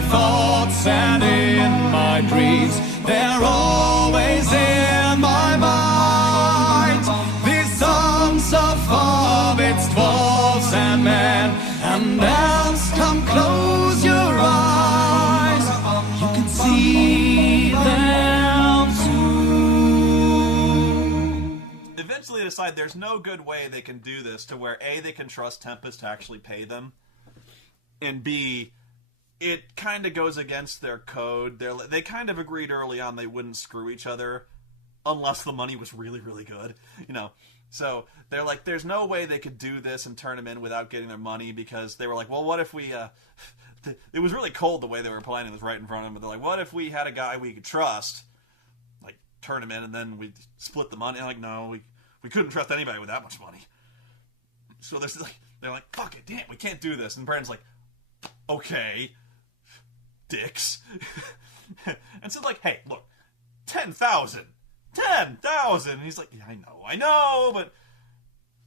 my thoughts and in my dreams, they're always in my mind. These songs of hobbits, dwarves and men, and elves, come close your eyes. You can see them too. Eventually they decide there's no good way they can do this to where A, they can trust Tempest to actually pay them, and B, it kind of goes against their code. They kind of agreed early on they wouldn't screw each other unless the money was really, really good, you know. So they're like, there's no way they could do this and turn him in without getting their money, because they were like, well, what if we, it was really cold the way they were planning this right in front of them, but they're like, what if we had a guy we could trust, like, turn him in, and then we split the money? And like, no, we couldn't trust anybody with that much money. So they're like, fuck it, damn, we can't do this. And Brandon's like, okay, dicks. And so like, hey, look, 10,000. And he's like, yeah, I know, but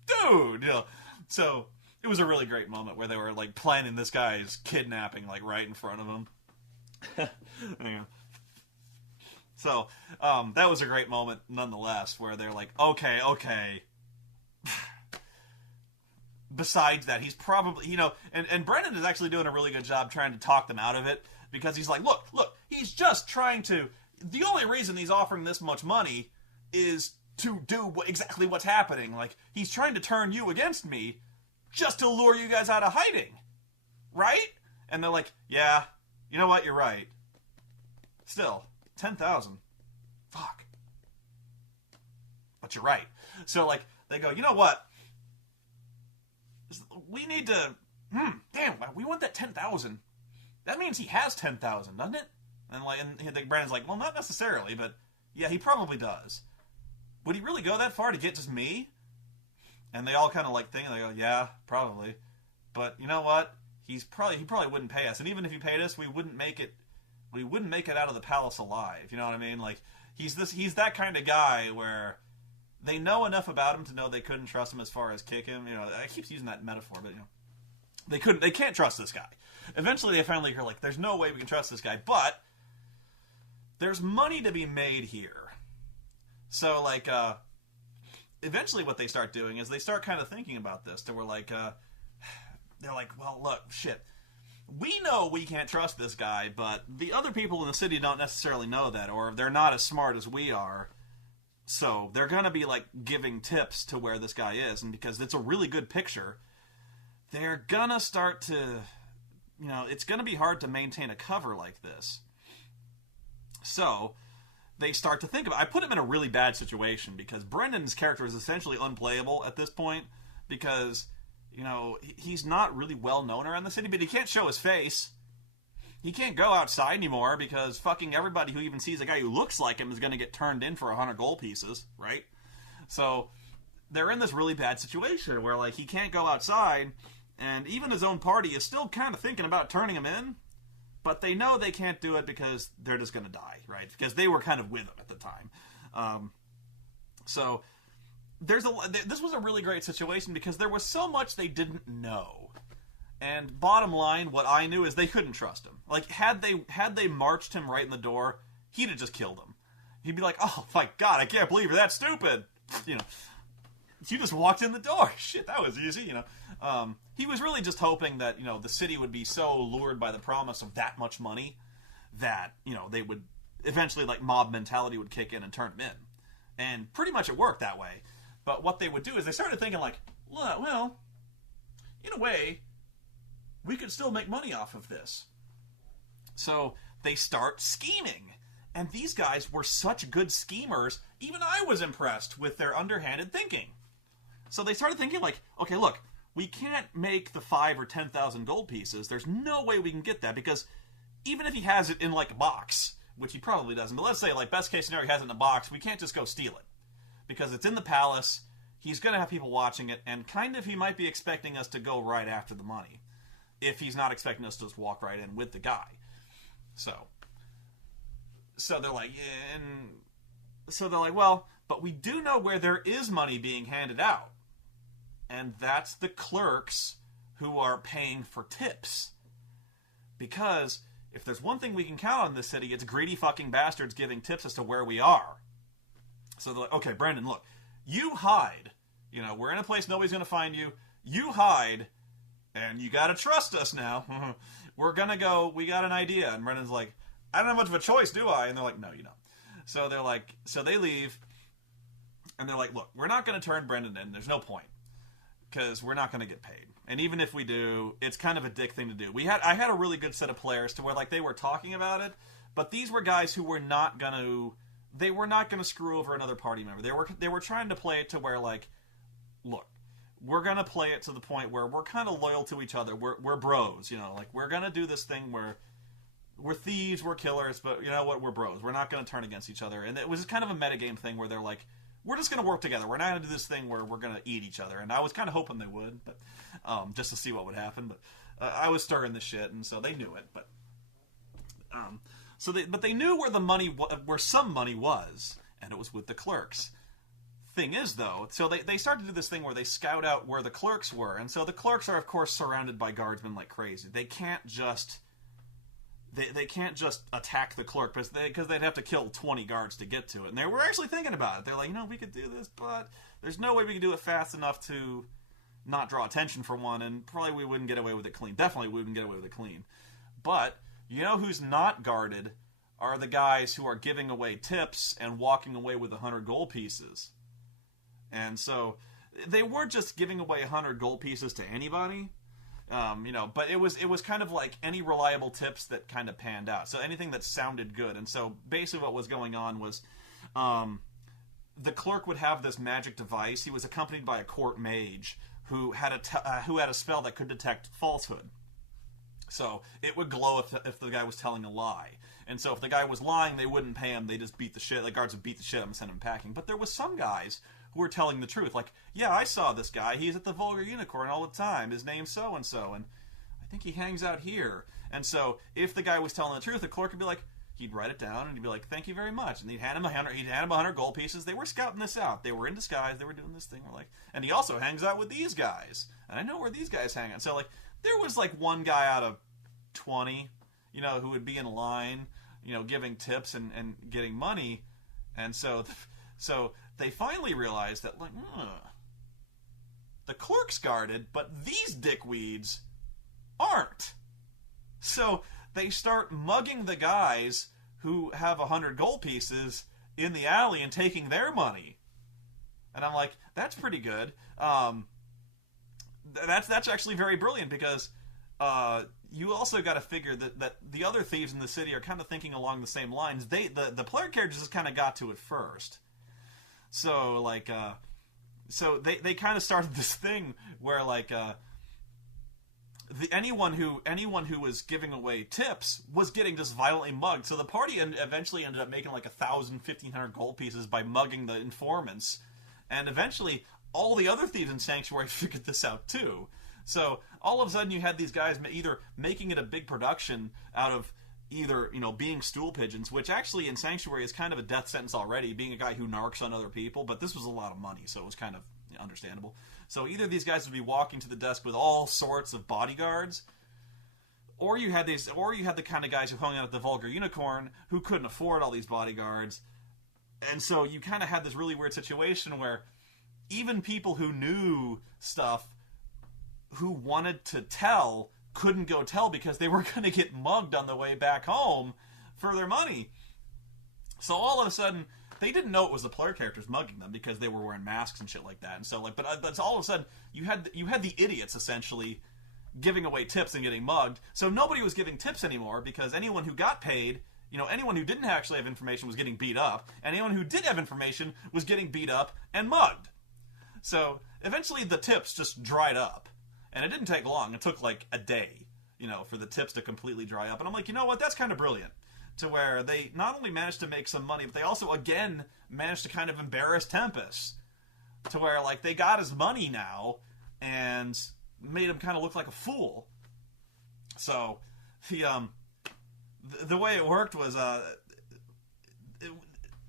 dude, you know. So it was a really great moment where they were like planning this guy's kidnapping like right in front of him. Yeah. So that was a great moment nonetheless, where they're like, okay. Besides that, he's probably, you know, and Brendan is actually doing a really good job trying to talk them out of it, because he's like, look, he's just trying to, the only reason he's offering this much money is to do exactly what's happening. Like, he's trying to turn you against me just to lure you guys out of hiding. Right? And they're like, yeah, you know what, you're right. Still, 10,000. Fuck. But you're right. So, like, they go, you know what? We need to... damn, we want that 10,000. That means he has 10,000, doesn't it? And Brandon's like, well, not necessarily, but yeah, he probably does. Would he really go that far to get just me? And they all kind of like think, and they go, yeah, probably. But you know what? He probably wouldn't pay us. And even if he paid us, we wouldn't make it out of the palace alive. You know what I mean? Like, he's that kind of guy where they know enough about him to know they couldn't trust him as far as kick him. You know, I keep using that metaphor, but you know, they can't trust this guy. Eventually they finally are like, there's no way we can trust this guy, but there's money to be made here. So, like, eventually what they start doing is they start kind of thinking about this. They're like, well, look, shit. We know we can't trust this guy, but the other people in the city don't necessarily know that, or they're not as smart as we are. So they're going to be, like, giving tips to where this guy is. And because it's a really good picture, they're going to start to, you know, it's going to be hard to maintain a cover like this. So they start to think about, I put him in a really bad situation because Brendan's character is essentially unplayable at this point because, you know, he's not really well known around the city, but he can't show his face. He can't go outside anymore because fucking everybody who even sees a guy who looks like him is going to get turned in for 100 gold pieces, right? So they're in this really bad situation where, like, he can't go outside, and even his own party is still kind of thinking about turning him in, but they know they can't do it because they're just going to die, right? Because they were kind of with him at the time. So this was a really great situation because there was so much they didn't know. And bottom line, what I knew is they couldn't trust him. Like, had they marched him right in the door, he'd have just killed him. He'd be like, oh my god, I can't believe you're that stupid. You know, you just walked in the door. Shit, that was easy, you know. He was really just hoping that, you know, the city would be so lured by the promise of that much money that, you know, they would eventually, like, mob mentality would kick in and turn him in. And pretty much it worked that way. But what they would do is they started thinking, like, well, in a way, we could still make money off of this. So they start scheming. And these guys were such good schemers, even I was impressed with their underhanded thinking. So they started thinking, like, okay, look, we can't make the 5,000 or 10,000 gold pieces. There's no way we can get that, because even if he has it in, like, a box, which he probably doesn't, but let's say, like, best case scenario, he has it in a box, we can't just go steal it. Because it's in the palace, he's going to have people watching it, and kind of he might be expecting us to go right after the money, if he's not expecting us to just walk right in with the guy. So they're like, well, but we do know where there is money being handed out. And that's the clerks who are paying for tips. Because if there's one thing we can count on in this city, it's greedy fucking bastards giving tips as to where we are. So they're like, okay, Brendan, look, you hide. You know, we're in a place nobody's going to find you. You hide, and you got to trust us now. We're going to go, we got an idea. And Brendan's like, I don't have much of a choice, do I? And they're like, no, you don't. So they're like, so they leave, and they're like, look, we're not going to turn Brendan in. There's no point, because we're not going to get paid. And even if we do, it's kind of a dick thing to do. I had a really good set of players to where, like, they were talking about it, but these were guys who were not going to screw over another party member. They were trying to play it to where, like, look, we're going to play it to the point where we're kind of loyal to each other. We're bros, you know, like, we're going to do this thing where we're thieves, we're killers, but you know what, we're bros. We're not going to turn against each other. And it was kind of a metagame thing where they're like, we're just going to work together. We're not going to do this thing where we're going to eat each other. And I was kind of hoping they would, but just to see what would happen. But I was stirring the shit, and so they knew it. But but they knew where some money was, and it was with the clerks. Thing is, though, so they started to do this thing where they scout out where the clerks were, and so the clerks are, of course, surrounded by guardsmen like crazy. They can't just attack the clerk because they'd have to kill 20 guards to get to it. And they were actually thinking about it. They're like, we could do this, but there's no way we could do it fast enough to not draw attention for one, and probably we wouldn't get away with it clean. Definitely we wouldn't get away with it clean. But you know who's not guarded are the guys who are giving away tips and walking away with 100 gold pieces. And so they weren't just giving away 100 gold pieces to anybody. But it was kind of like any reliable tips that kind of panned out. So anything that sounded good. And so basically what was going on was the clerk would have this magic device. He was accompanied by a court mage who had a spell that could detect falsehood. So it would glow if the guy was telling a lie. And so if the guy was lying, they wouldn't pay him. They just beat the shit. The guards would beat the shit out of him and send him packing. But there was some guys who were telling the truth. Like, yeah, I saw this guy. He's at the Vulgar Unicorn all the time. His name's so-and-so, and I think he hangs out here. And so if the guy was telling the truth, the clerk would be like, he'd write it down, and he'd be like, thank you very much. And he'd hand him 100 gold pieces. They were scouting this out. They were in disguise. They were doing this thing. We're like, and he also hangs out with these guys. And I know where these guys hang out. So, like, there was, like, one guy out of 20, who would be in line, giving tips and getting money. And so they finally realized that, like, the clerk's guarded, but these dickweeds aren't. So they start mugging the guys who have 100 gold pieces in the alley and taking their money. And I'm like, that's pretty good. That's actually very brilliant because you also got to figure that the other thieves in the city are kind of thinking along the same lines. The player characters just kind of got to it first. So, like, they kind of started this thing where, like, anyone who was giving away tips was getting just violently mugged. So the party eventually ended up making, like, 1,000, 1,500 gold pieces by mugging the informants. And eventually, all the other thieves in Sanctuary figured this out, too. So, all of a sudden, you had these guys either making it a big production out of either, being stool pigeons, which actually in Sanctuary is kind of a death sentence already, being a guy who narcs on other people, but this was a lot of money, so it was kind of understandable. So either these guys would be walking to the desk with all sorts of bodyguards, or you had the kind of guys who hung out at the Vulgar Unicorn who couldn't afford all these bodyguards. And so you kind of had this really weird situation where even people who knew stuff, who wanted to tell, couldn't go tell because they were going to get mugged on the way back home for their money. So all of a sudden, they didn't know it was the player characters mugging them because they were wearing masks and shit like that. And so, like, but all of a sudden, you had the idiots essentially giving away tips and getting mugged. So nobody was giving tips anymore because anyone who got paid, anyone who didn't actually have information was getting beat up, and anyone who did have information was getting beat up and mugged. So eventually, the tips just dried up. And it didn't take long. It took like a day, for the tips to completely dry up. And I'm like, you know what? That's kind of brilliant. To where they not only managed to make some money, but they also, again, managed to kind of embarrass Tempest. To where, like, they got his money now and made him kind of look like a fool. So, the way it worked was,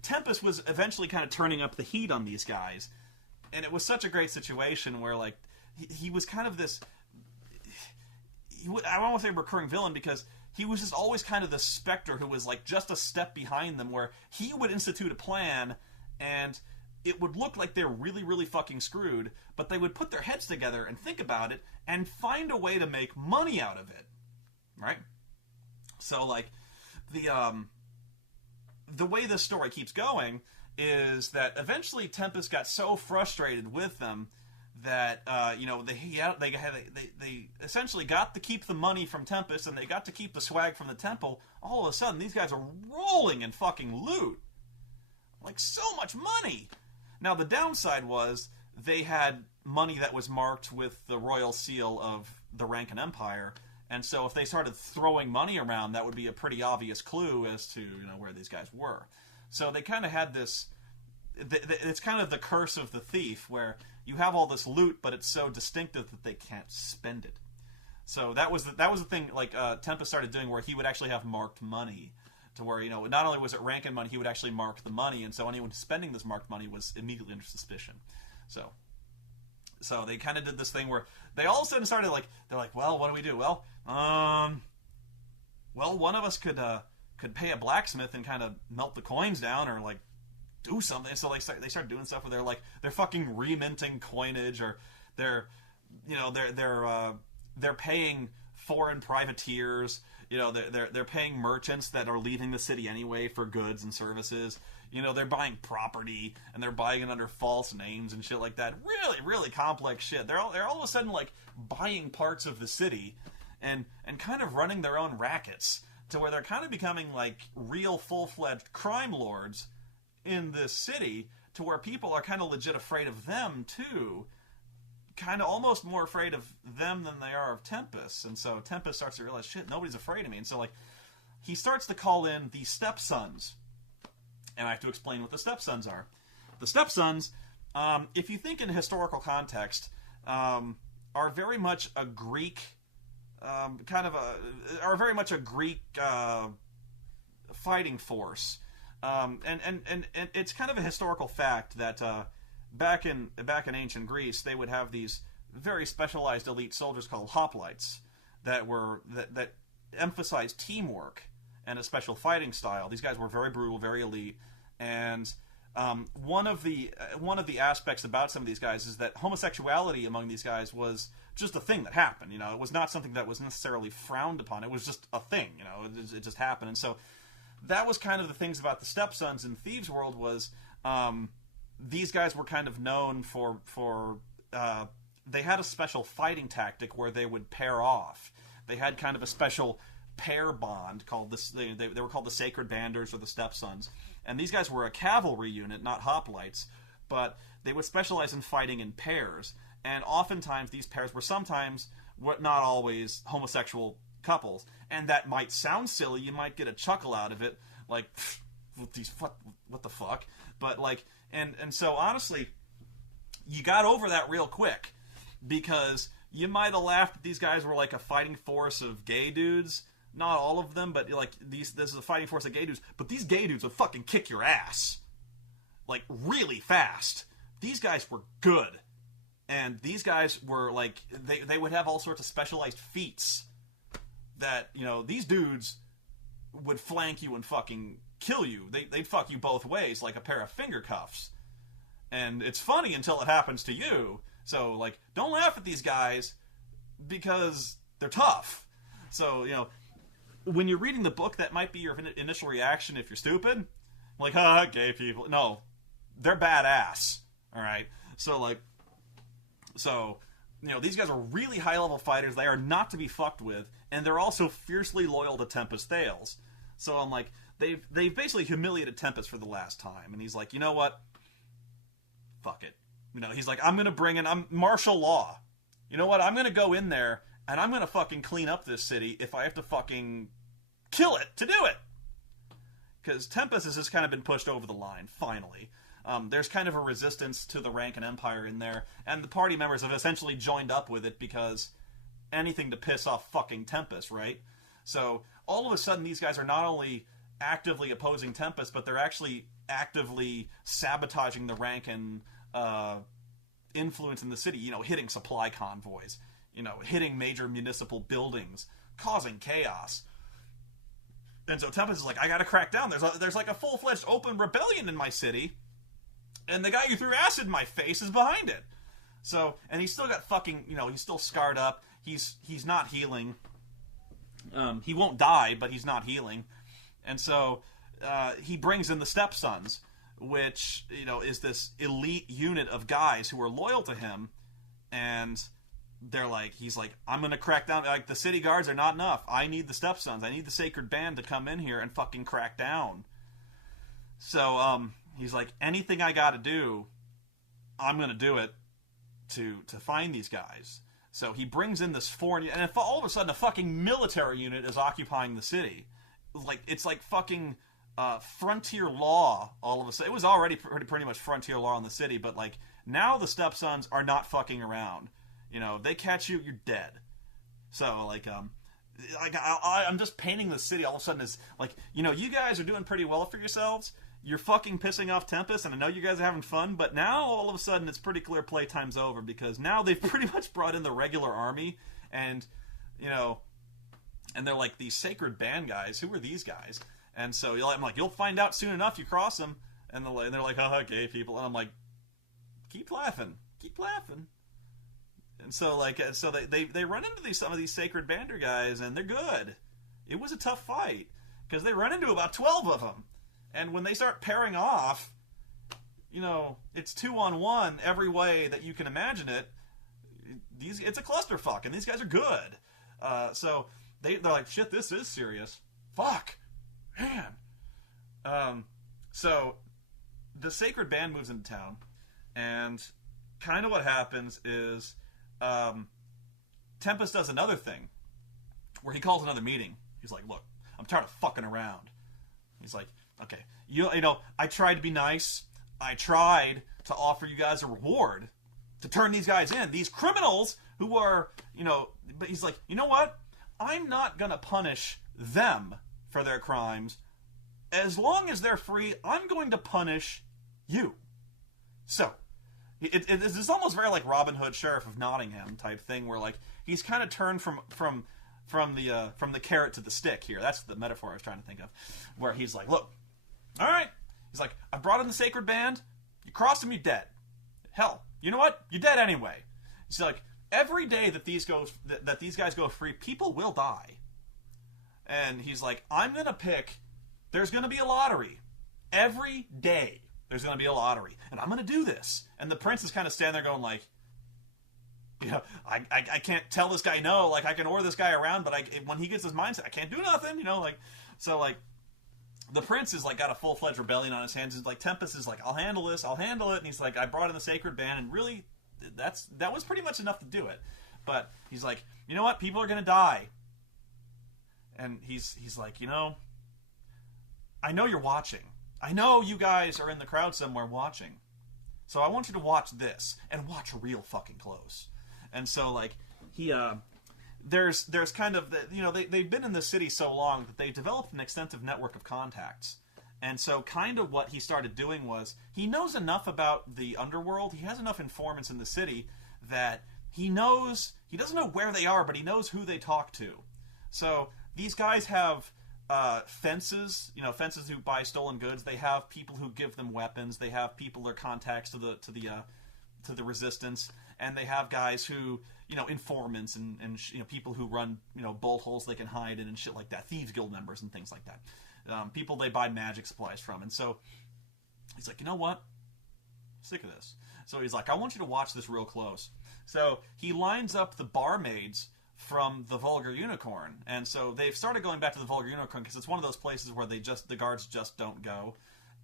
Tempest was eventually kind of turning up the heat on these guys. And it was such a great situation where, like, he was kind of this... I don't want to say recurring villain because he was just always kind of the specter who was like just a step behind them, where he would institute a plan and it would look like they're really, really fucking screwed, but they would put their heads together and think about it and find a way to make money out of it, right? So, like, the way this story keeps going is that eventually Tempest got so frustrated with them that they essentially got to keep the money from Tempest, and they got to keep the swag from the temple. All of a sudden, these guys are rolling in fucking loot, like so much money. Now, the downside was they had money that was marked with the royal seal of the Rankin Empire, and so if they started throwing money around, that would be a pretty obvious clue as to where these guys were. So they kind of had this. It's kind of the curse of the thief, where you have all this loot, but it's so distinctive that they can't spend it. So that was the thing. Like Tempest started doing, where he would actually have marked money, to where not only was it Rankin money, he would actually mark the money, and so anyone spending this marked money was immediately under suspicion. So they kind of did this thing where they all of a sudden started they're like, well, what do we do? Well, one of us could pay a blacksmith and kind of melt the coins down, or like do something. So they start doing stuff where they're fucking reminting coinage, or they're paying foreign privateers. They're paying merchants that are leaving the city anyway for goods and services. They're buying property, and they're buying it under false names and shit like that. Really, really complex shit. They're all of a sudden buying parts of the city and kind of running their own rackets, to where they're kind of becoming real full-fledged crime lords in this city, to where people are kind of legit afraid of them too. Kind of almost more afraid of them than they are of Tempest. And so Tempest starts to realize, shit, nobody's afraid of me. And so he starts to call in the stepsons. And I have to explain what the stepsons are. The stepsons, if you think in historical context, are very much a Greek fighting force. And it's kind of a historical fact that back in ancient Greece, they would have these very specialized elite soldiers called hoplites that emphasized teamwork and a special fighting style. These guys were very brutal, very elite, and one of the aspects about some of these guys is that homosexuality among these guys was just a thing that happened. It was not something that was necessarily frowned upon. It was just a thing. It just happened. And so that was kind of the things about the stepsons in Thieves' world was these guys were kind of known for they had a special fighting tactic where they would pair off. They had kind of a special pair bond called this. They were called the Sacred Banders or the Stepsons, and these guys were a cavalry unit, not hoplites, but they would specialize in fighting in pairs. And oftentimes these pairs were sometimes, not always, homosexual couples. And that might sound silly. You might get a chuckle out of it, like, what the fuck? But and so honestly, you got over that real quick, because you might have laughed that these guys were like a fighting force of gay dudes. Not all of them, but this is a fighting force of gay dudes. But these gay dudes would fucking kick your ass, really fast. These guys were good, and these guys were they would have all sorts of specialized feats that these dudes would flank you and fucking kill you. They'd fuck you both ways like a pair of finger cuffs, and it's funny until it happens to you. So don't laugh at these guys because they're tough. So when you're reading the book, that might be your initial reaction if you're stupid. Gay people. No, they're badass. All right. So these guys are really high-level fighters. They are not to be fucked with, and they're also fiercely loyal to Tempest Thales. So I'm they've basically humiliated Tempest for the last time, and he's like, you know what? Fuck it. He's like, I'm gonna bring in martial law. You know what? I'm gonna go in there and I'm gonna fucking clean up this city if I have to fucking kill it to do it. Because Tempest has just kind of been pushed over the line, finally. There's kind of a resistance to the Rankin Empire in there, and the party members have essentially joined up with it because anything to piss off fucking Tempest, right? So all of a sudden these guys are not only actively opposing Tempest, but they're actually actively sabotaging the Rankin influence in the city, hitting supply convoys, hitting major municipal buildings, causing chaos. And so Tempest is like, I gotta crack down. There's like a full-fledged open rebellion in my city, and the guy who threw acid in my face is behind it. So, and he's still got fucking, he's still scarred up. He's not healing. He won't die, but he's not healing. And so he brings in the Stepsons, which, is this elite unit of guys who are loyal to him. And he's like, I'm going to crack down. Like, the city guards are not enough. I need the Stepsons. I need the Sacred Band to come in here and fucking crack down. So he's like, anything I got to do, I'm going to do it to find these guys. So he brings in this foreign, and all of a sudden a fucking military unit is occupying the city. It's like fucking frontier law all of a sudden. It was already pretty much frontier law in the city, but like now the Stepsons are not fucking around. They catch you, you're dead. So I'm just painting the city all of a sudden as like, you guys are doing pretty well for yourselves. You're fucking pissing off Tempest, and I know you guys are having fun, but now all of a sudden it's pretty clear playtime's over, because now they've pretty much brought in the regular army, and and they're like these Sacred Band guys. Who are these guys? And so I'm like, you'll find out soon enough. You cross them, and they're like, haha, gay people, and I'm like, keep laughing. And so they run into some of these Sacred Bander guys, and they're good. It was a tough fight, because they run into about 12 of them. And when they start pairing off, it's 2-on-1 every way that you can imagine it. It's a clusterfuck, and these guys are good. So they're like, shit, this is serious. Fuck, man. So the Sacred Band moves into town, and kind of what happens is Tempest does another thing, where he calls another meeting. He's like, look, I'm tired of fucking around. He's like, okay, I tried to be nice. I tried to offer you guys a reward to turn these guys in. These criminals who are, but he's like, you know what? I'm not going to punish them for their crimes. As long as they're free, I'm going to punish you. So, it's almost very like Robin Hood, Sheriff of Nottingham type thing, where like he's kind of turned from the carrot to the stick here. That's the metaphor I was trying to think of, where he's like, look, all right. He's like, I brought in the Sacred Band. You crossed them, you're dead. Hell, you know what? You're dead anyway. He's like, every day that these guys go free, people will die. And he's like, I'm going to pick, there's going to be a lottery. Every day there's going to be a lottery. And I'm going to do this. And the prince is kind of standing there going like, I can't tell this guy no. Like, I can order this guy around, but when he gets his mindset, I can't do nothing, the prince is like got a full-fledged rebellion on his hands. And like Tempest is like, I'll handle this, and he's like, I brought in the Sacred Band, and really, that was pretty much enough to do it. But he's like, you know what? People are gonna die, and he's like, I know you're watching. I know you guys are in the crowd somewhere watching. So I want you to watch this, and watch real fucking close. And so like he there's kind of they've been in the city so long that they developed an extensive network of contacts. And so kind of what he started doing was, he knows enough about the underworld, he has enough informants in the city that he doesn't know where they are, but he knows who they talk to. So these guys have fences who buy stolen goods. They have people who give them weapons. They have people, their contacts to the resistance, and they have guys who, informants and people who run, bolt holes they can hide in and shit like that. Thieves Guild members and things like that. People they buy magic supplies from. And so he's like, you know what? I'm sick of this. So he's like, I want you to watch this real close. So he lines up the barmaids from the Vulgar Unicorn. And so they've started going back to the Vulgar Unicorn because it's one of those places where the guards just don't go.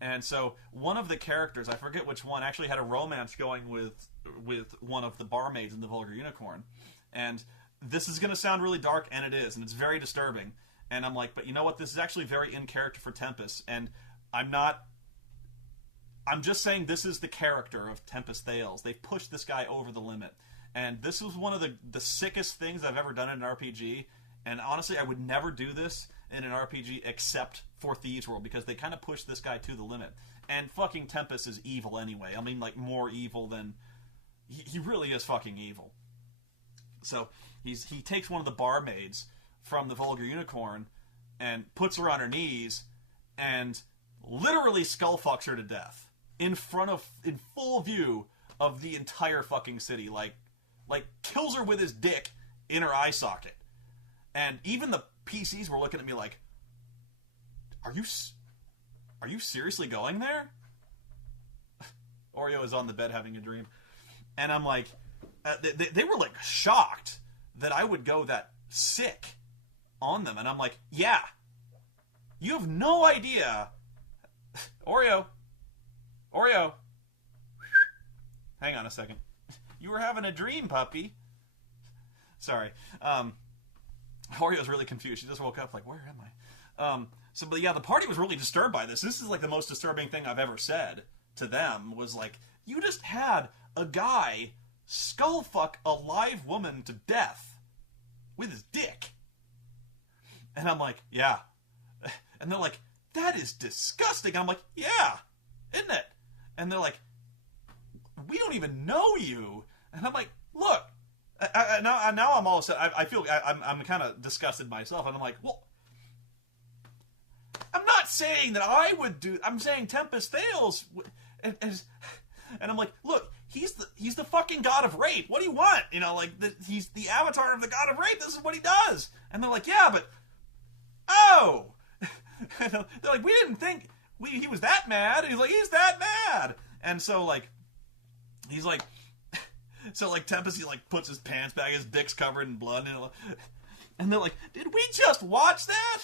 And so one of the characters, I forget which one, actually had a romance going with one of the barmaids in the Vulgar Unicorn. And this is going to sound really dark, and it is, and it's very disturbing. And I'm like, but you know what? This is actually very in character for Tempest. And I'm just saying this is the character of Tempest Thales. They've pushed this guy over the limit. And this was one of the sickest things I've ever done in an RPG. And honestly, I would never do this in an RPG except for Thieves World, because they kind of pushed this guy to the limit. And fucking Tempest is evil anyway. I mean, like, more evil than... He really is fucking evil. So he takes one of the barmaids from the Vulgar Unicorn, and puts her on her knees and literally skull fucks her to death in full view of the entire fucking city. Like kills her with his dick in her eye socket. And even the PCs were looking at me like, are you seriously going there? Oreo is on the bed having a dream. And I'm like, they were like shocked that I would go that sick on them. And I'm like, yeah, you have no idea. Oreo. Hang on a second. You were having a dream, puppy. Sorry. Oreo's really confused. She just woke up like, where am I? But yeah, the party was really disturbed by this. This is like the most disturbing thing I've ever said to them, was like, you just had a guy skull fuck a live woman to death with his dick. And I'm like, yeah. And they're like, that is disgusting. I'm like, yeah, isn't it? And they're like, we don't even know you. And I'm like, look, now I'm all set. I feel I'm kind of disgusted myself. And I'm like, well, I'm not saying that I would do. I'm saying Tempest Thales, and I'm like, look, he's the fucking god of rape. What do you want? You know, like he's the avatar of the god of rape. This is what he does. And they're like, yeah, but oh, they're like, we didn't think he was that mad. And he's like, he's that mad. And so like, he's like, so like Tempest, he like puts his pants back, his dick's covered in blood, and they're like, did we just watch that?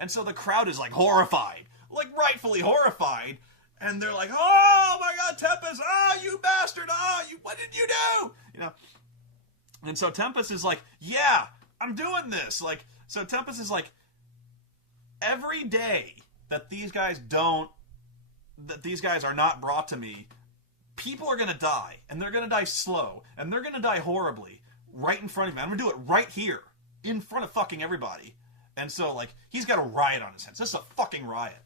And so the crowd is like horrified, like rightfully horrified, and they're like, oh my god, Tempest, you bastard, what did you do? You know. And so Tempest is like, yeah, I'm doing this. Like, so Tempest is like, every day that these guys are not brought to me, people are going to die, and they're going to die slow, and they're going to die horribly right in front of me. I'm going to do it right here in front of fucking everybody. And so, like, he's got a riot on his hands. This is a fucking riot.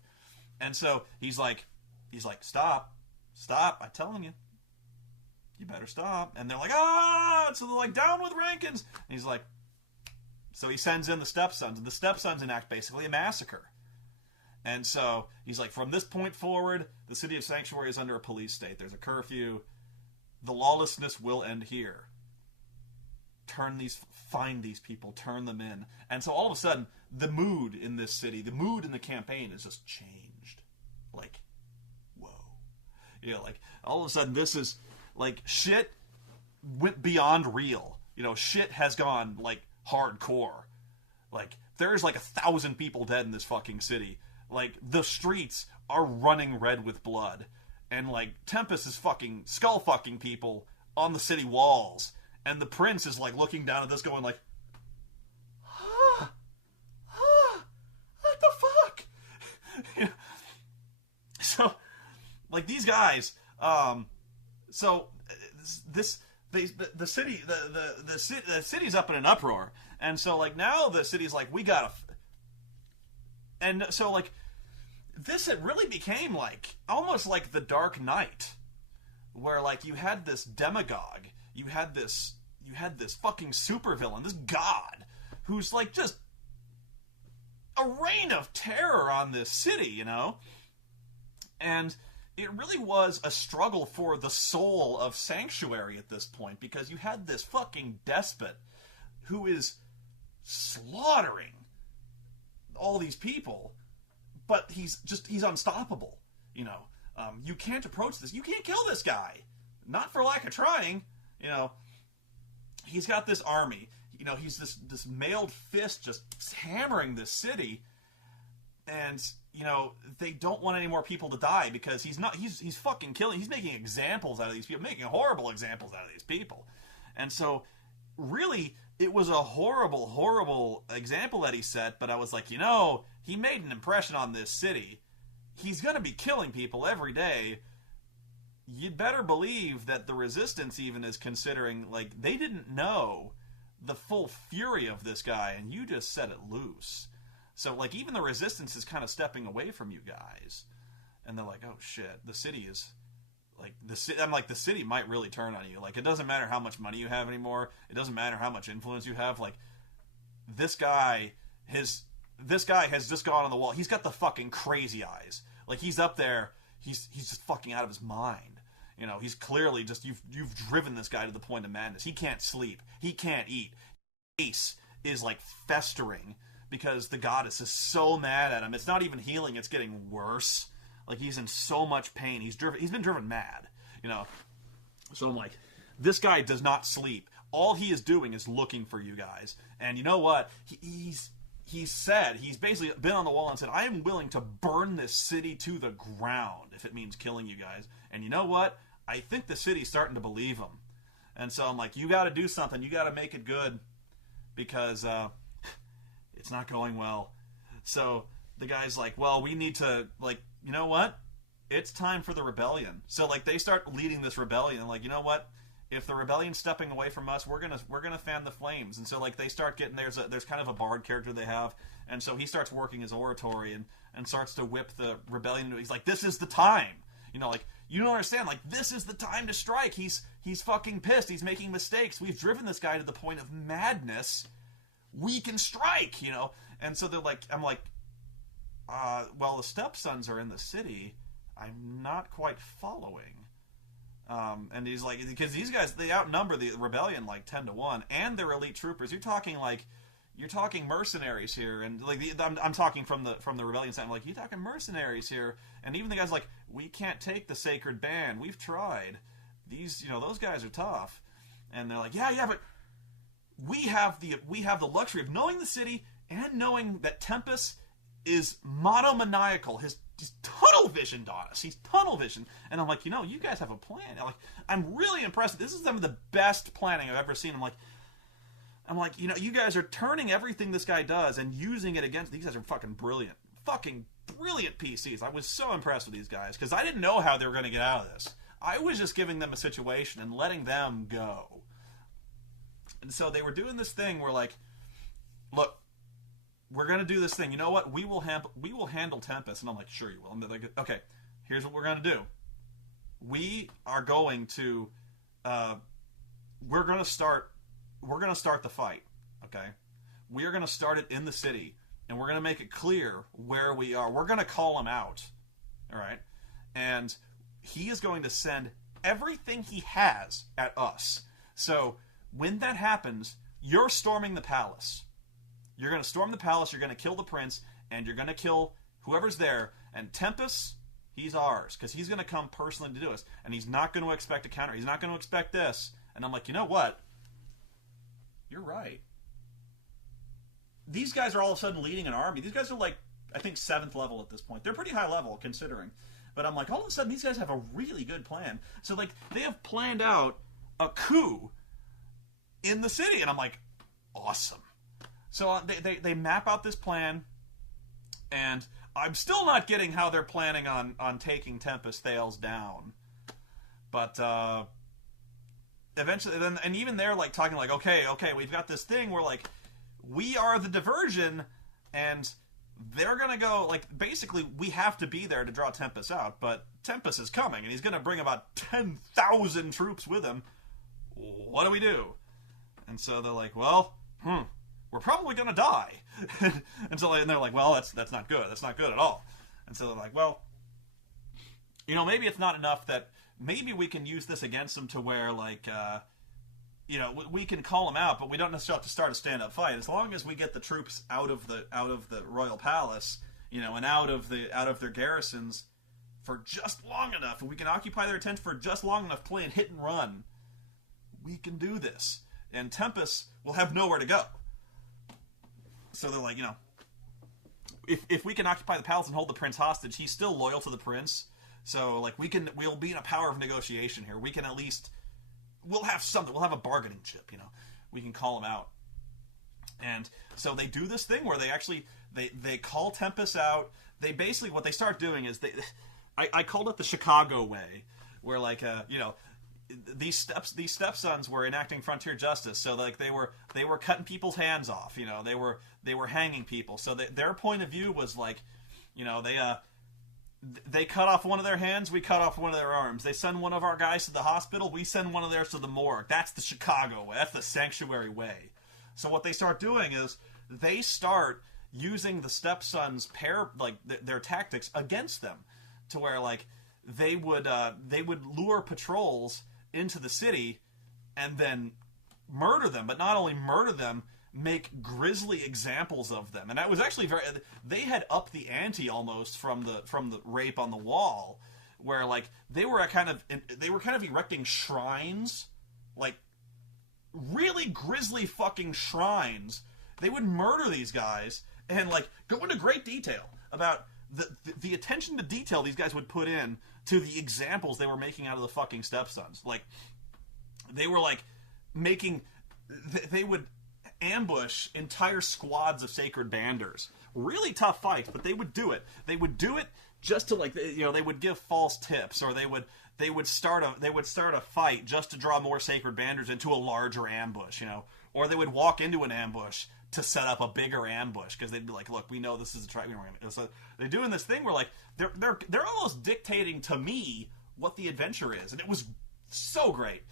And so he's like, stop, I'm telling you. You better stop. And they're like, so they're like, down with Rankins. And he's like, so he sends in the stepsons, and the stepsons enact basically a massacre. And so he's like, from this point forward, the city of Sanctuary is under a police state. There's a curfew. The lawlessness will end here. Find these people, turn them in. And so all of a sudden, the mood in this city, the mood in the campaign is just changed. Like, whoa. You know, like, all of a sudden this is, like, shit went beyond real. You know, shit has gone, like, hardcore. Like, there's, like, 1,000 people dead in this fucking city. Like, the streets are running red with blood. And, like, Tempest is fucking skull-fucking people on the city walls. And the prince is, like, looking down at this going, like, what the fuck? You know? So, like, these guys, the city's up in an uproar. And so, like, now the city's like, we gotta... And so, like, this, it really became, like, almost like the Dark Knight. Where, like, you had this demagogue, you had this fucking supervillain, this god, who's, like, just a reign of terror on this city, you know? And it really was a struggle for the soul of Sanctuary at this point, because you had this fucking despot who is slaughtering all these people, but he's unstoppable, you know? You can't approach this. You can't kill this guy. Not for lack of trying, you know. He's got this army. You know, he's this mailed fist just hammering this city. And, you know, they don't want any more people to die because he's fucking killing. He's making examples out of these people, making horrible examples out of these people. And so, really, it was a horrible, horrible example that he set, but I was like, you know, he made an impression on this city. He's going to be killing people every day. You'd better believe that the Resistance even is considering, like, they didn't know the full fury of this guy, and you just set it loose. So, like, even the Resistance is kind of stepping away from you guys. And they're like, oh, shit, the city is... Like, the city might really turn on you. Like, it doesn't matter how much money you have anymore. It doesn't matter how much influence you have. Like, this guy this guy has just gone on the wall. He's got the fucking crazy eyes. Like, he's up there. He's just fucking out of his mind. You know, he's clearly just, you've driven this guy to the point of madness. He can't sleep. He can't eat. His face is like festering because the goddess is so mad at him. It's not even healing. It's getting worse. Like, he's in so much pain. He's been driven mad, you know. So I'm like, this guy does not sleep. All he is doing is looking for you guys. And you know what? He's basically been on the wall and said, I am willing to burn this city to the ground if it means killing you guys. And you know what? I think the city's starting to believe him. And so I'm like, you got to do something. You got to make it good because it's not going well. So the guy's like, well, we need to, like, you know what? It's time for the rebellion. So, like, they start leading this rebellion. Like, you know what? If the rebellion's stepping away from us, we're gonna fan the flames. And so, like, they start getting, there's kind of a bard character they have, and so he starts working his oratory and starts to whip the rebellion. He's like, this is the time. You know, like, you don't understand. Like, this is the time to strike. He's fucking pissed. He's making mistakes. We've driven this guy to the point of madness. We can strike, you know. And so they're like, I'm like, well, the stepsons are in the city. I'm not quite following. And he's like, because these guys, they outnumber the rebellion like 10-1, and they're elite troopers. You're talking mercenaries here, and like I'm talking from the rebellion side. I'm like, you're talking mercenaries here, and even the guys like, we can't take the sacred band. We've tried. These, you know, those guys are tough, and they're like, yeah, but we have the luxury of knowing the city and knowing that Tempest is monomaniacal. His tunnel visioned on us. He's tunnel vision. And I'm like, you know, you guys have a plan. I'm really impressed. This is some of the best planning I've ever seen. I'm like, you know, you guys are turning everything this guy does and using it against. These guys are fucking brilliant. Fucking brilliant PCs. I was so impressed with these guys because I didn't know how they were going to get out of this. I was just giving them a situation and letting them go. And so they were doing this thing where, like, look, we're going to do this thing. You know what? We will handle Tempest. And I'm like, sure you will. And they're like, okay, here's what we're going to do. We are going to, we're going to start the fight. Okay. We are going to start it in the city, and we're going to make it clear where we are. We're going to call him out. All right. And he is going to send everything he has at us. So when that happens, you're storming the palace. You're going to storm the palace, you're going to kill the prince, and you're going to kill whoever's there. And Tempest, he's ours, because he's going to come personally to do us. And he's not going to expect a counter. He's not going to expect this. And I'm like, you know what? You're right. These guys are all of a sudden leading an army. These guys are like, I think, 7th level at this point. They're pretty high level, considering. But I'm like, all of a sudden, these guys have a really good plan. So, like, they have planned out a coup in the city. And I'm like, awesome. So they map out this plan, and I'm still not getting how they're planning on taking Tempest Thales down. But eventually, and even they're like talking like, okay, we've got this thing where like we are the diversion, and they're gonna go like basically we have to be there to draw Tempest out, but Tempest is coming, and he's gonna bring about 10,000 troops with him. What do we do? And so they're like, well, we're probably going to die. And they're like, well, that's not good. That's not good at all. And so they're like, well, you know, maybe it's not enough that maybe we can use this against them to where, like, you know, we can call them out, but we don't necessarily have to start a stand-up fight. As long as we get the troops out of the royal palace, you know, and out of their garrisons for just long enough, and we can occupy their attention for just long enough playing hit and run, we can do this. And Tempest will have nowhere to go. So they're like, you know, if we can occupy the palace and hold the prince hostage, he's still loyal to the prince. So like we'll be in a power of negotiation here. We can at least, we'll have something. We'll have a bargaining chip, you know. We can call him out. And so they do this thing where they actually they call Tempest out. They basically, what they start doing is I called it the Chicago way, where like you know, these stepsons were enacting frontier justice. So like they were cutting people's hands off, you know, they were hanging people. So their point of view was like, you know, they cut off one of their hands, we cut off one of their arms. They send one of our guys to the hospital, we send one of theirs to the morgue. That's the Chicago way. That's the sanctuary way. So what they start doing is they start using the stepsons their tactics against them, to where like they would lure patrols into the city and then murder them, but not only murder them, make grisly examples of them. And that was actually they had upped the ante almost from the rape on the wall, where like they were kind of erecting shrines, like really grisly fucking shrines. They would murder these guys and like go into great detail about the attention to detail these guys would put in to the examples they were making out of the fucking stepsons. Like they were like they would ambush entire squads of sacred banders. Really tough fights, but they would do it. They would do it just to like, you know, they would give false tips, or they would start a fight just to draw more sacred banders into a larger ambush, you know, or they would walk into an ambush to set up a bigger ambush because they'd be like, look, we know this is a trap. So they're doing this thing where like they're almost dictating to me what the adventure is, and it was so great.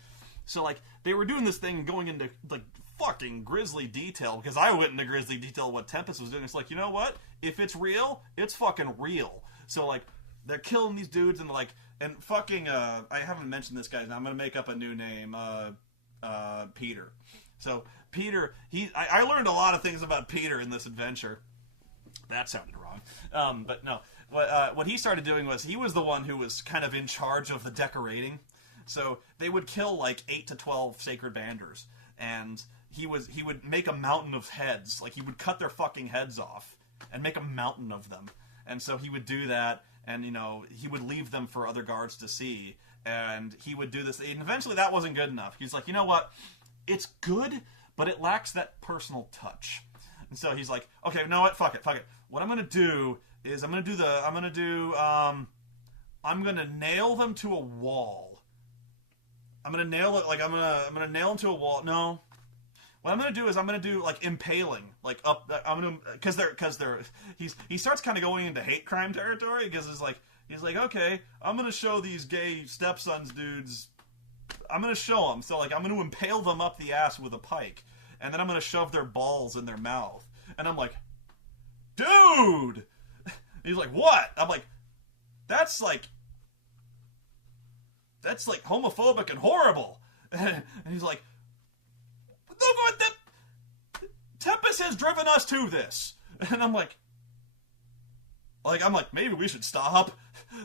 So like they were doing this thing, going into like fucking grisly detail, because I went into grisly detail what Tempest was doing. It's like, you know what? If it's real, it's fucking real. So like they're killing these dudes, and like, and fucking I haven't mentioned this guy's name. I'm gonna make up a new name. Peter. So Peter, I learned a lot of things about Peter in this adventure. That sounded wrong. But no. What he started doing was he was the one who was kind of in charge of the decorating. So they would kill like 8 to 12 sacred banders, and he would make a mountain of heads. Like he would cut their fucking heads off and make a mountain of them. And so he would do that, and you know, he would leave them for other guards to see. And he would do this, and eventually that wasn't good enough. He's like, you know what? It's good, but it lacks that personal touch. And so he's like, okay, you know what? Fuck it. What I'm gonna do is I'm gonna nail them to a wall. I'm gonna nail it, like I'm gonna nail them to a wall. No, what I'm gonna do is I'm gonna do like impaling, like up. I'm gonna because he starts kind of going into hate crime territory, because he's like, okay, I'm gonna show these gay stepsons dudes. I'm gonna show them. So like I'm gonna impale them up the ass with a pike, and then I'm gonna shove their balls in their mouth. And I'm like, dude. He's like, what? I'm like, that's like homophobic and horrible. And he's like, look what Tempest has driven us to this. And I'm like, maybe we should stop.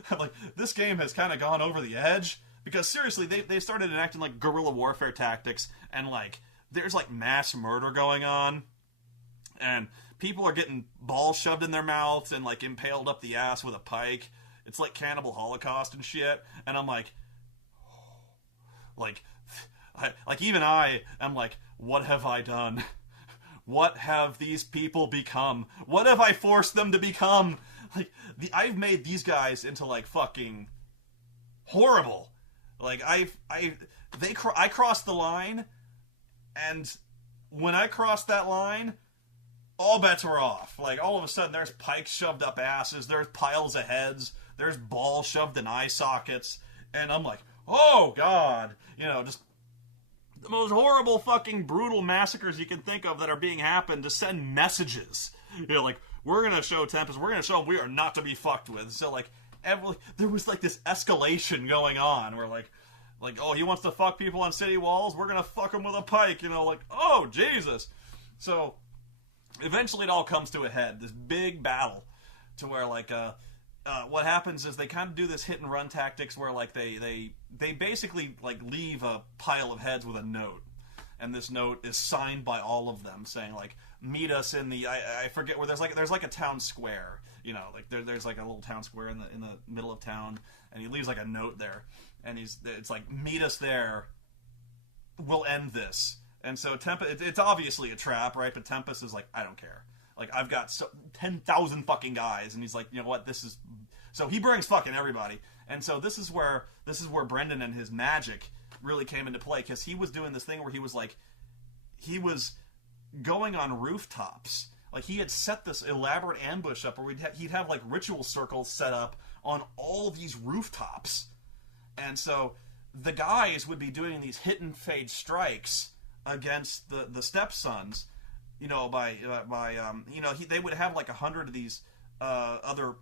I'm like, this game has kind of gone over the edge. Because seriously, they started enacting like guerrilla warfare tactics, and like there's like mass murder going on, and people are getting balls shoved in their mouths and like impaled up the ass with a pike. It's like cannibal holocaust and shit. And I'm like, even I am like, what have I done? What have these people become? What have I forced them to become? Like, I've made these guys into like fucking horrible. Like I crossed the line, and when I crossed that line, all bets were off. Like all of a sudden, there's pikes shoved up asses, there's piles of heads, there's balls shoved in eye sockets, and I'm like, oh god, you know, just the most horrible fucking brutal massacres you can think of that are being happened to send messages. You know, like, we're gonna show Tempest, we're gonna show them we are not to be fucked with. So like, there was like this escalation going on where like, oh, he wants to fuck people on city walls, we're gonna fuck him with a pike, you know, like, oh, Jesus. So, eventually it all comes to a head, this big battle, to where like, what happens is they kind of do this hit and run tactics where like they basically like leave a pile of heads with a note. And this note is signed by all of them, saying like, meet us in the I forget where there's like a town square, you know, like there's like a little town square in the middle of town, and he leaves like a note there, and it's like, meet us there, we'll end this. And so Tempest, it's obviously a trap, right? But Tempest is like, I don't care, like I've got 10,000 fucking guys, and he's like, you know what, this is, so he brings fucking everybody. And so this is where Brendan and his magic really came into play, because he was doing this thing where he was going on rooftops. Like, he had set this elaborate ambush up where he'd have like ritual circles set up on all these rooftops. And so the guys would be doing these hit and fade strikes against the stepsons, they would have like 100 of these other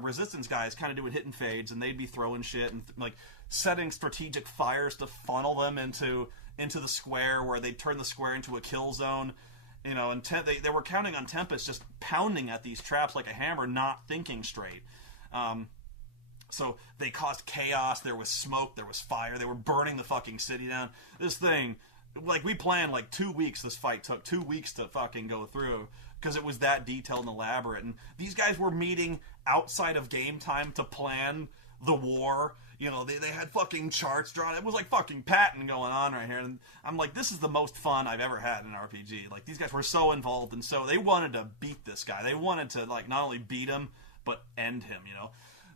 resistance guys kind of doing hit and fades, and they'd be throwing shit and like setting strategic fires to funnel them into the square, where they'd turn the square into a kill zone. And they were counting on Tempest just pounding at these traps like a hammer, not thinking straight. So they caused chaos. There was smoke. There was fire. They were burning the fucking city down. This thing, like, we planned like 2 weeks. This fight took 2 weeks to fucking go through because it was that detailed and elaborate. And these guys were meeting outside of game time to plan the war. They had fucking charts drawn. It was like fucking Patton going on right here. And I'm like, this is the most fun I've ever had in an RPG. Like, these guys were so involved, and so they wanted to beat this guy. They wanted to, like, not only beat him, but end him,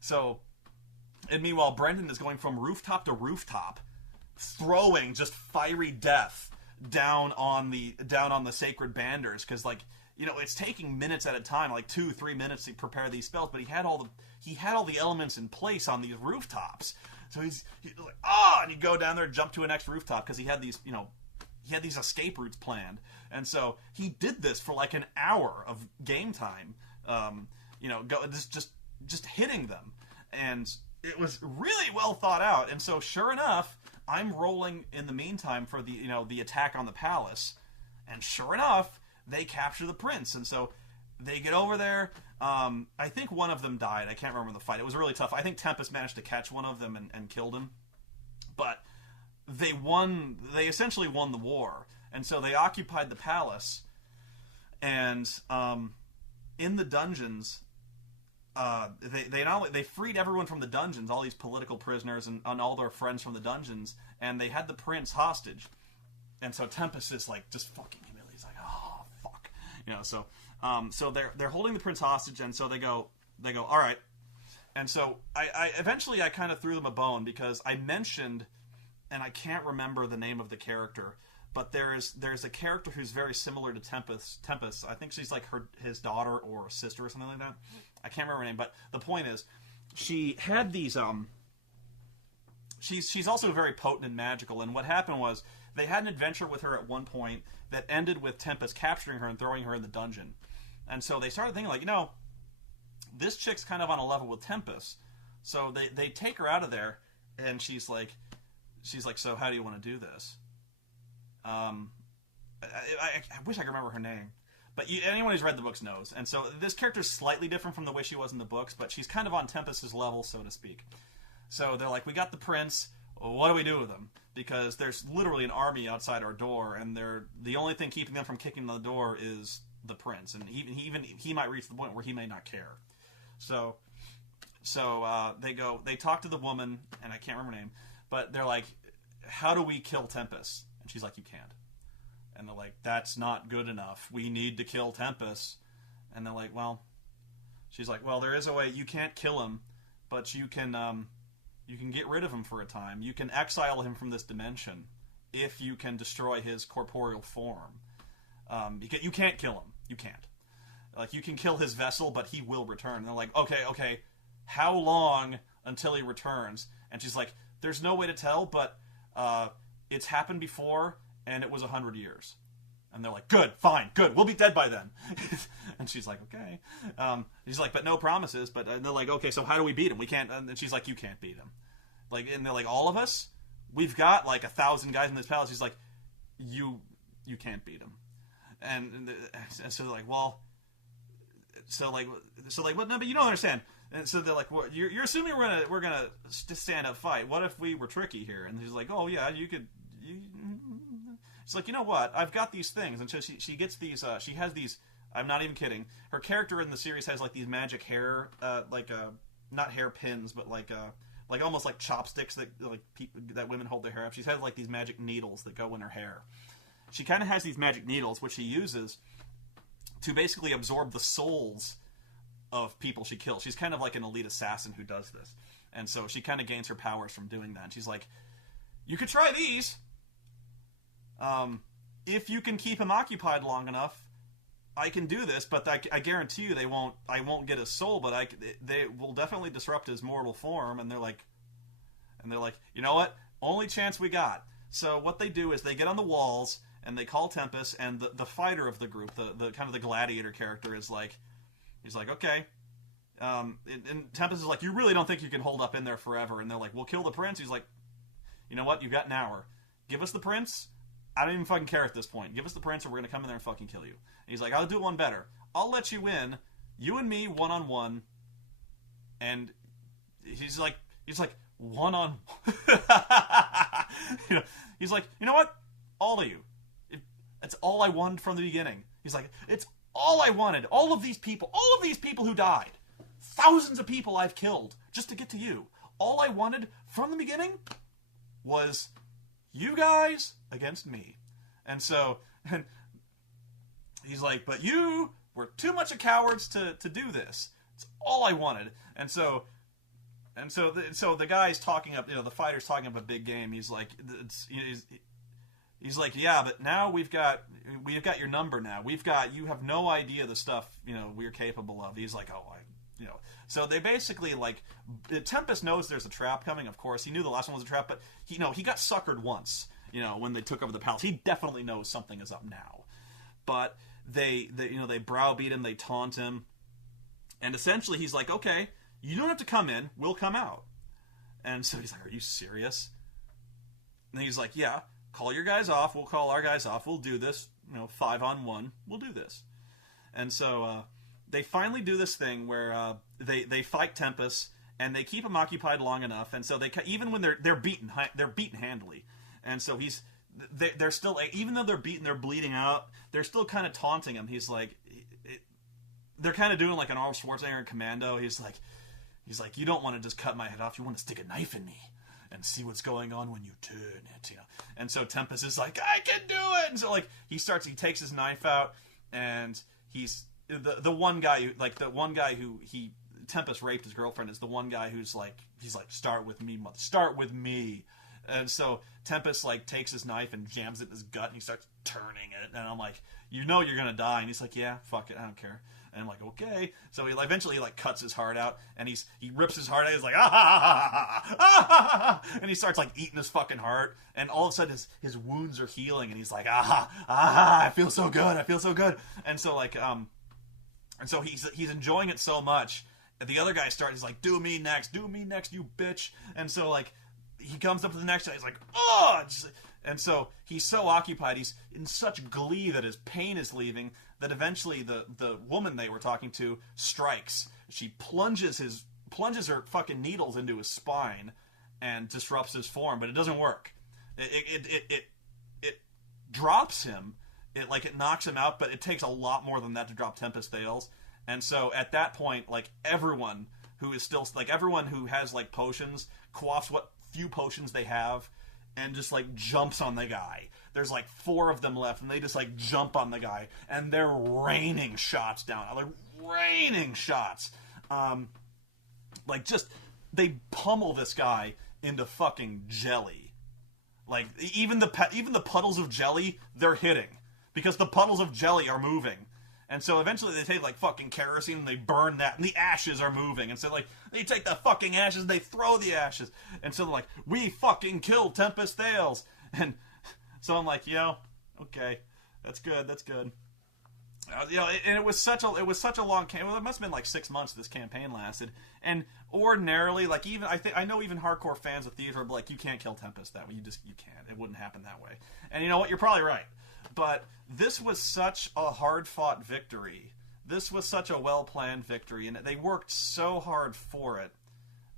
So, and meanwhile, Brendan is going from rooftop to rooftop, throwing just fiery death down on the sacred banders, because, like, it's taking minutes at a time, like 2-3 minutes to prepare these spells, but he had all the elements in place on these rooftops. So he's like, and you go down there and jump to a next rooftop because he had these escape routes planned. And so he did this for like an hour of game time, just hitting them. And it was really well thought out. And so sure enough, I'm rolling in the meantime for the attack on the palace. And sure enough, they capture the prince. And so they get over there. I think one of them died. I can't remember the fight. It was really tough. I think Tempest managed to catch one of them and killed him. But they won. They essentially won the war. And so they occupied the palace. And in the dungeons, they freed everyone from the dungeons, all these political prisoners and all their friends from the dungeons. And they had the prince hostage. And so Tempest is like just fucking humiliated. He's like, oh fuck, So they're holding the prince hostage, and so they go, all right. And so I eventually kind of threw them a bone because I mentioned, and I can't remember the name of the character, but there's a character who's very similar to Tempest. I think she's like his daughter or sister or something like that. I can't remember her name, but the point is, she had these She's also very potent and magical, and what happened was they had an adventure with her at one point that ended with Tempest capturing her and throwing her in the dungeon. And so they started thinking, like, this chick's kind of on a level with Tempest. So they take her out of there, and she's like, so how do you want to do this? I wish I could remember her name. But anyone who's read the books knows. And so this character's slightly different from the way she was in the books, but she's kind of on Tempest's level, so to speak. So they're like, we got the prince. What do we do with him? Because there's literally an army outside our door, and the only thing keeping them from kicking the door is the prince, and he might reach the point where he may not care. So they talk to the woman, and I can't remember her name, but they're like, how do we kill Tempest? And she's like, you can't. And they're like, that's not good enough. We need to kill Tempest. And they're like, well, she's like, well, there is a way. You can't kill him, but you can get rid of him for a time. You can exile him from this dimension if you can destroy his corporeal form. You can't kill him. You can't. Like, you can kill his vessel, but he will return. And they're like, okay, how long until he returns? And she's like, there's no way to tell, but it's happened before, and it was 100 years. And they're like, good, fine, good, we'll be dead by then. And she's like, okay. He's like, but no promises. And they're like, okay, so how do we beat him? We can't. And she's like, you can't beat him. Like, and they're like, all of us? We've got like 1,000 guys in this palace. He's like, you can't beat him. And so they're like, well, well, no, but you don't understand. And so they're like, well, you're assuming we're gonna stand up fight. What if we were tricky here? And he's like, oh yeah, you could. She's like, you know what? I've got these things, and so she gets these. She has these. I'm not even kidding. Her character in the series has like these magic hair, not hair pins, but like almost like chopsticks that women hold their hair up. She's had like these magic needles that go in her hair. She kind of has these magic needles, which she uses to basically absorb the souls of people she kills. She's kind of like an elite assassin who does this, and so she kind of gains her powers from doing that. And she's like, you could try these. If you can keep him occupied long enough, I can do this, but I guarantee you I won't get his soul, but they will definitely disrupt his mortal form. And they're like, you know what? Only chance we got. So what they do is they get on the walls and they call Tempest, and the fighter of the group, the kind of the gladiator character, is like, he's like, okay. And Tempest is like, you really don't think you can hold up in there forever? And they're like, we'll kill the prince. He's like, you know what? You've got an hour. Give us the prince. I don't even fucking care at this point. Give us the prince, or we're gonna come in there and fucking kill you. And he's like, I'll do one better. I'll let you in, you and me, one-on-one. And he's like, one-on. He's like, you know what? All of you. That's all I wanted from the beginning. He's like, it's all I wanted. All of these people who died. Thousands of people I've killed just to get to you. All I wanted from the beginning was you guys against me. And so, and he's like, but you were too much of cowards to do this. It's all I wanted. And so the guy's talking up, the fighter's talking up a big game. He's like, he's like, yeah, but now we've got your number now. You have no idea the stuff, we're capable of. He's like, so they basically, like, Tempest knows there's a trap coming, of course. He knew the last one was a trap, but he got suckered once, when they took over the palace. He definitely knows something is up now. But they browbeat him, they taunt him, and essentially he's like, okay, you don't have to come in, we'll come out. And so he's like, are you serious? And he's like, yeah, call your guys off, we'll call our guys off, we'll do this, 5-on-1, we'll do this. And so, they finally do this thing where they fight Tempest, and they keep him occupied long enough, and so even when they're beaten handily, and so they're still, even though they're beaten, they're bleeding out, they're still kind of taunting him. He's like, they're kind of doing like an Arnold Schwarzenegger in Commando. He's like, you don't want to just cut my head off, you want to stick a knife in me and see what's going on when you turn it, And so Tempest is like, I can do it, and so like he takes his knife out, and he's the one guy who Tempest raped his girlfriend is the one guy he's like, start with me, mother, start with me. And so Tempest like takes his knife and jams it in his gut, and he starts turning it, and I'm like, you're gonna die. And he's like, yeah, fuck it, I don't care. And I'm like, okay. So he eventually cuts his heart out, and he rips his heart out. He's like, and he starts like eating his fucking heart, and all of a sudden his wounds are healing, and he's like, I feel so good. And so and so he's enjoying it so much. The other guy he's like, do me next, you bitch. And so like he comes up to the next guy, he's like, oh! And so he's so occupied, he's in such glee that his pain is leaving, that eventually the woman they were talking to strikes. She plunges her fucking needles into his spine and disrupts his form, but it doesn't work. It drops him. It knocks him out, but it takes a lot more than that to drop Tempest Thales. And so at that point, like, everyone who has like potions quaffs what few potions they have and just like jumps on the guy. There's like 4 of them left, and they just like jump on the guy, and they're raining shots down. Like, raining shots. They pummel this guy into fucking jelly. Like, even the puddles of jelly, they're hitting, because the puddles of jelly are moving. And so eventually they take like fucking kerosene and they burn that, and the ashes are moving. And so like they take the fucking ashes and they throw the ashes. And so they're like, we fucking killed Tempest Thales. And so I'm like, okay, that's good. And it was such a long campaign. Well, it must have been like 6 months this campaign lasted. And ordinarily, like, even I know even hardcore fans of Thieves are like, you can't kill Tempest that way. You can't. It wouldn't happen that way. And you know what? You're probably right. But this was such a hard-fought victory. This was such a well-planned victory, and they worked so hard for it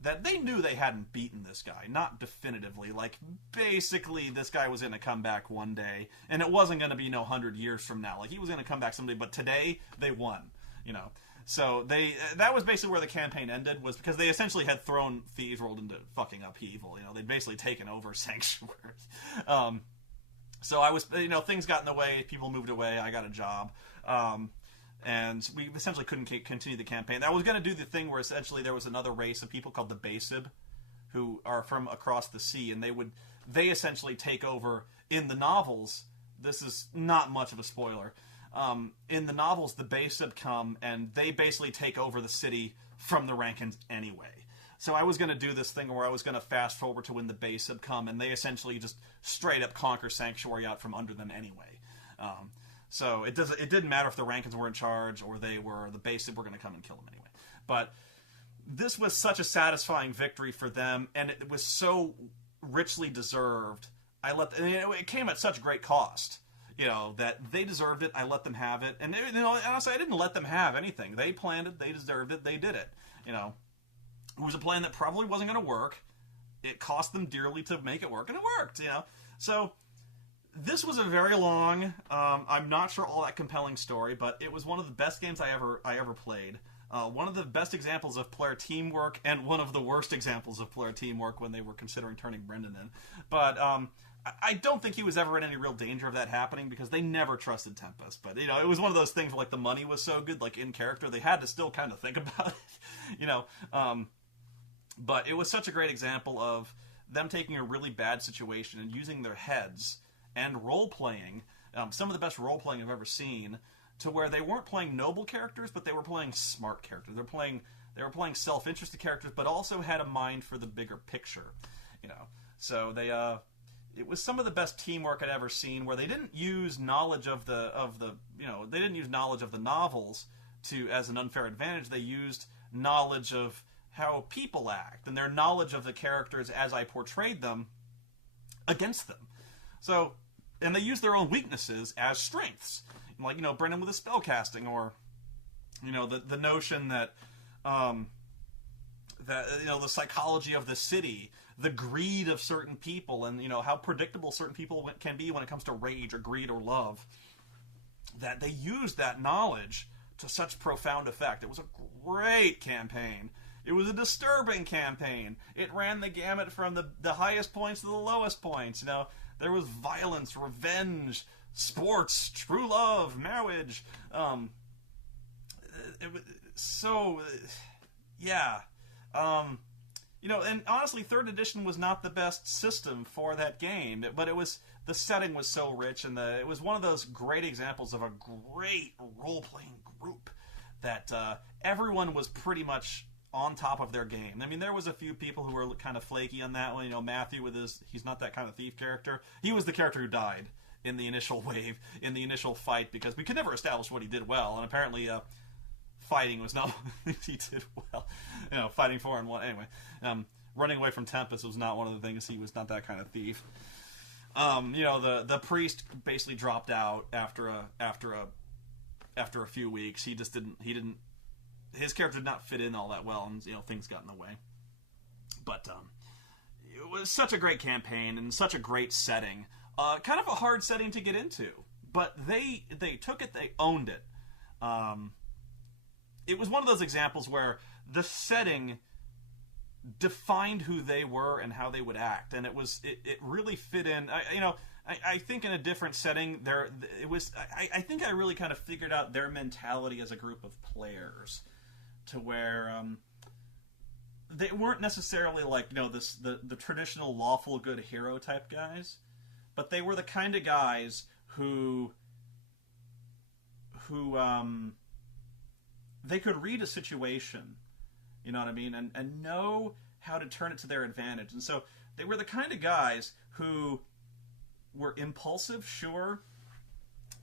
that they knew they hadn't beaten this guy. Not definitively. Like, basically, this guy was going to come back one day, and it wasn't going to be 100 years from now. Like, he was going to come back someday, but today, they won, So that was basically where the campaign ended, was because they essentially had thrown Thieves World into fucking upheaval. They'd basically taken over Sanctuary. So I was, things got in the way, people moved away, I got a job, and we essentially couldn't continue the campaign. I was going to do the thing where essentially there was another race of people called the Basib, who are from across the sea, and they essentially take over in the novels. This is not much of a spoiler. In the novels, the Basib come, and they basically take over the city from the Rankins anyway. So I was going to do this thing where I was going to fast forward to when the base had come, and they essentially just straight up conquer Sanctuary out from under them anyway. So it didn't matter if the Rankins were in charge or the base were going to come and kill them anyway. But this was such a satisfying victory for them, and it was so richly deserved. It came at such great cost, that they deserved it. I let them have it, and honestly, I didn't let them have anything. They planned it, they deserved it, they did it. It was a plan that probably wasn't going to work. It cost them dearly to make it work, and it worked. So this was a very long, I'm not sure all that compelling story, but it was one of the best games I ever played. One of the best examples of player teamwork, and one of the worst examples of player teamwork when they were considering turning Brendan in. But I don't think he was ever in any real danger of that happening, because they never trusted Tempest. But it was one of those things where the money was so good, in character, they had to still kind of think about it. But it was such a great example of them taking a really bad situation and using their heads and role-playing, some of the best role-playing I've ever seen, to where they weren't playing noble characters, but they were playing smart characters. They were playing self-interested characters, but also had a mind for the bigger picture. So it was some of the best teamwork I'd ever seen, where they didn't use knowledge of the they didn't use knowledge of the novels as an unfair advantage. They used knowledge of how people act and their knowledge of the characters as I portrayed them against them. So, and they used their own weaknesses as strengths, Brendan with his spell casting, or the notion that the psychology of the city, the greed of certain people, and how predictable certain people can be when it comes to rage or greed or love. That they used that knowledge to such profound effect. It was a great campaign. It was a disturbing campaign. It ran the gamut from the highest points to the lowest points. There was violence, revenge, sports, true love, marriage. It was so, yeah. And honestly, 3rd edition was not the best system for that game, but the setting was so rich, and it was one of those great examples of a great role-playing group that everyone was pretty much on top of their game. I mean, there was a few people who were kind of flaky on that one. Matthew with he's not that kind of thief character. He was the character who died in the initial wave, in the initial fight, because we could never establish what he did well, and apparently fighting was not what he did well. Fighting 4 and 1. Anyway, running away from Tempest was not one of the things. He was not that kind of thief. The priest basically dropped out after a few weeks. He didn't. His character did not fit in all that well, and things got in the way. But it was such a great campaign and such a great setting. Kind of a hard setting to get into, but they took it. They owned it. It was one of those examples where the setting defined who they were and how they would act, and it really fit in. I think in a different setting I think I really kind of figured out their mentality as a group of players, to where they weren't necessarily the traditional lawful good hero type guys, but they were the kind of guys who they could read a situation, you know what I mean, and know how to turn it to their advantage. And so they were the kind of guys who were impulsive, sure,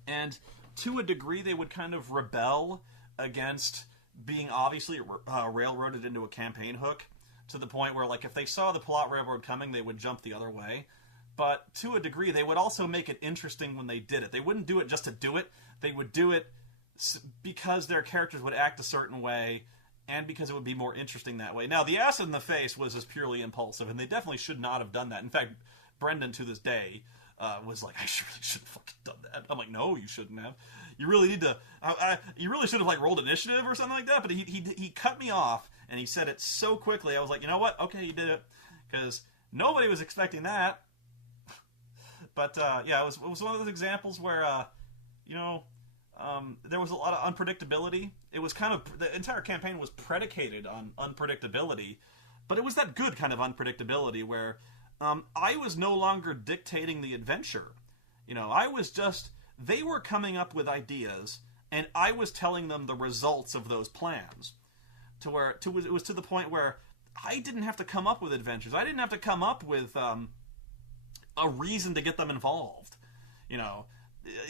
and to a degree they would kind of rebel against being obviously railroaded into a campaign hook, to the point where if they saw the plot railroad coming, they would jump the other way. But to a degree, they would also make it interesting when they did it. They wouldn't do it just to do it. They would do it because their characters would act a certain way, and because it would be more interesting that way. Now, the acid in the face was just purely impulsive, and they definitely should not have done that. In fact, Brendan, to this day, was like, I really should have fucking done that. I'm like, no, you shouldn't have. You really need to. You really should have rolled initiative or something like that. But he cut me off, and he said it so quickly. I was like, you know what? Okay, you did it, because nobody was expecting that. But yeah, it was one of those examples where there was a lot of unpredictability. It was the entire campaign was predicated on unpredictability, but it was that good kind of unpredictability where I was no longer dictating the adventure. They were coming up with ideas, and I was telling them the results of those plans. It was to the point where I didn't have to come up with adventures. I didn't have to come up with a reason to get them involved. You know,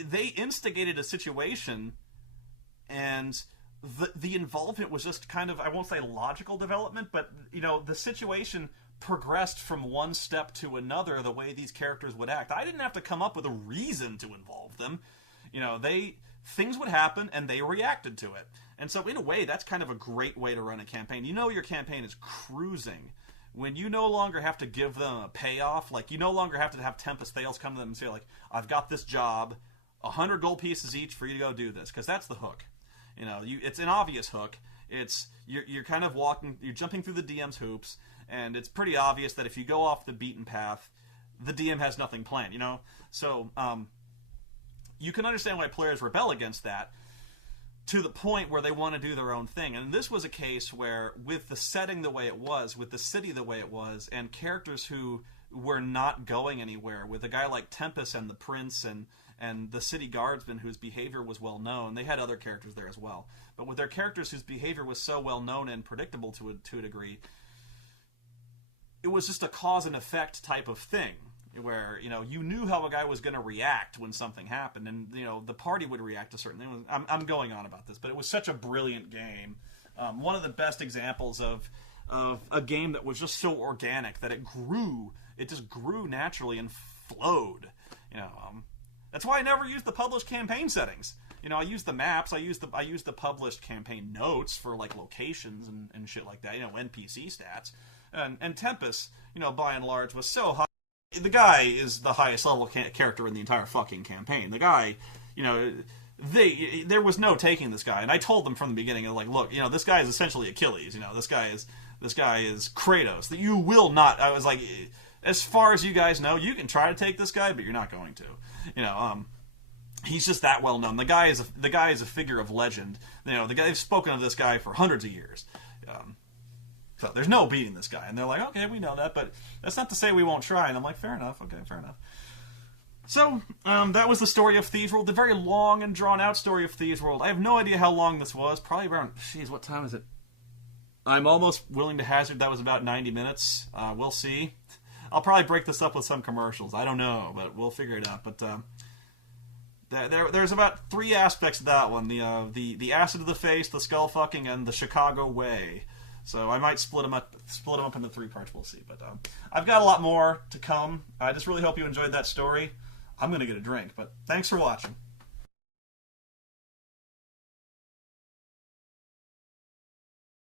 they instigated a situation, and the involvement was just kind of, I won't say logical development, but, you know, the situation progressed from one step to another the way these characters would act. I didn't have to come up with a reason to involve them. You know, things would happen, and they reacted to it. And so, in a way, that's kind of a great way to run a campaign. You know your campaign is cruising when you no longer have to give them a payoff. Like, you no longer have to have Tempest Thales come to them and say, like, I've got this job, 100 gold pieces each for you to go do this, because that's the hook. You know, it's an obvious hook. It's you're kind of you're jumping through the DM's hoops, and it's pretty obvious that if you go off the beaten path, the DM has nothing planned. You know, so you can understand why players rebel against that, to the point where they want to do their own thing. And this was a case where, with the setting the way it was, with the city the way it was, and characters who were not going anywhere, with a guy like Tempest and the Prince and the city guardsman whose behavior was well known. They had other characters there as well. But with their characters whose behavior was so well known and predictable to a degree, it was just a cause and effect type of thing, where, you know, you knew how a guy was going to react when something happened, and, you know, the party would react to certain things. I'm going on about this, but it was such a brilliant game. One of the best examples of a game that was just so organic that it just grew naturally and flowed. You know, that's why I never used the published campaign settings. You know, I used the maps, I used the published campaign notes for, like, locations and shit like that, you know, NPC stats. And Tempest, you know, by and large, was so high. The guy is the highest level character in the entire fucking campaign. The guy, you know, there was no taking this guy. And I told them from the beginning, like, look, you know, this guy is essentially Achilles. You know, this guy is Kratos. That you will not. I was like, as far as you guys know, you can try to take this guy, but you're not going to. You know, he's just that well known. The guy is a figure of legend. You know, they've spoken of this guy for hundreds of years. So there's no beating this guy. And they're like, okay, we know that, but that's not to say we won't try. And I'm like, fair enough. Okay, fair enough. So, that was the story of Thieves World. The very long and drawn-out story of Thieves World. I have no idea how long this was. Probably around, what time is it? I'm almost willing to hazard that was about 90 minutes. We'll see. I'll probably break this up with some commercials. I don't know, but we'll figure it out. But there's about 3 aspects of that one. The acid to the face, the skull fucking, and the Chicago way. So I might split them up into 3 parts. We'll see. But I've got a lot more to come. I just really hope you enjoyed that story. I'm going to get a drink, but thanks for watching.